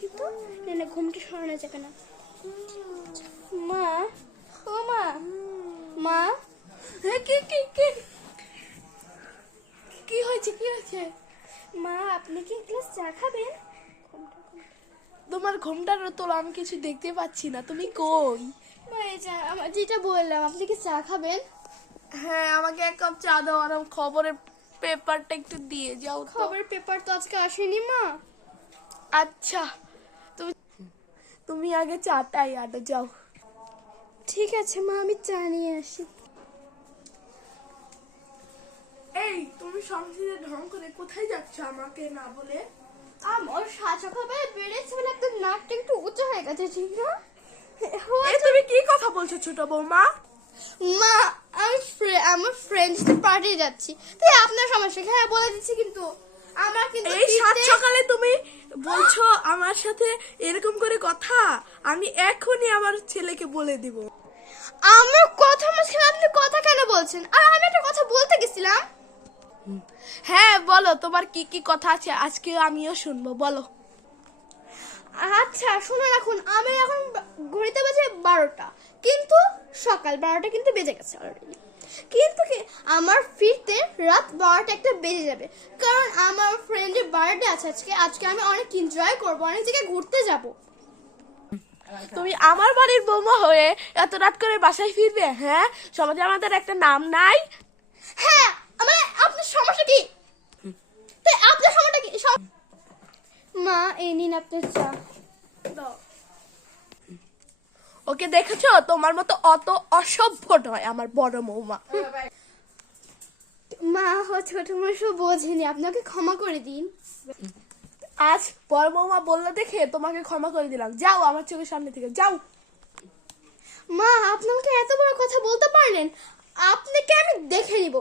দেখি তো। না ঘুমটা সরানো যাবে না। মা, ও মা, মা, কি কি কি কি হয়েছে কি হয়েছে? মা আপনি কি এক গ্লাস চা খাবেন? তোমার ঘুমটার তোলা আমি কিছু দেখতে পাচ্ছি না, তুমি কই? মা এই চা, আমার যেটা বললাম, আপনি কি চা খাবেন? হ্যাঁ, আমাকে এক কাপ চা দাও আর খবরের পেপারটা একটু দিয়ে যাও তো। খবরের পেপার তো আজকে আসেনি মা। আচ্ছা, তুমি তুমি আগে চাটাই আনো যাও। ঠিক আছে মা, আমি চা নিয়ে আসি। এই তুমি সংসারে ঢং করে কোথায় যাচ্ছ আমাকে না বলে? আমার সকালবেলা বেড়েছে বলে একদম নাকটা একটু উঁচু হয়ে গেছে, ঠিক না? এই তুমি কি কথা বলছো ছোট বৌমা? মা আমার ফ্রেন্ডসদের পার্টি যাচ্ছি, তাই আপনার সমস্যা। হ্যাঁ বলে দিচ্ছি, কিন্তু আমার কিন্তু এই সাত সকালে তুমি বলছো আমার সাথে এরকম করে কথা? আমি এখনই আমার ছেলেকে বলে দিব। আমার কথা মাঝখানে আপনি কথা কেন বলছেন? আর আমি একটা কথা বলতে গেছিলাম। হ্যাঁ বলো, তোমার কি কি কথা আছে আজকে আমিও শুনবো, বলো। আচ্ছা শুনে রাখুন, আমি এখন ঘড়িতে বাজে 12টা, কিন্তু সকাল 12টা কিন্তু বেজে গেছে অলরেডি। কিন্তু কি আমার ফিরতে রাত 12টা একটা বেজে যাবে, কারণ আমার ফ্রেন্ডের বার্থডে আছে আজকে আমি অনেক এনজয় করবো, অনেক জায়গায় ঘুরতে যাব। তুমি আমার বাড়ির বৌমা হয়ে এত রাত করে বাসায় ফিরবে? হ্যাঁ, সমাজে আমাদের একটা নাম নাই? হ্যাঁ, মানে আপনার সমস্যা কি? তাই আপনার সমস্যাটা কি? মা এই নিন আপনার চা। ওকে দেখেছো, তোমার মতো অত অসভ্য নয় আমার বড় বৌমা। মা ছোট মাসও বোঝেনি, আপনাকে ক্ষমা করে দিন। আজ বড় বৌমা বললো দেখে তোমাকে ক্ষমা করে দিলাম, যাও আমার চোখের সামনে থেকে যাও। মা আপনাকে এত বড় কথা বলতে পারলেন? আপনাকে আমি দেখে নিব।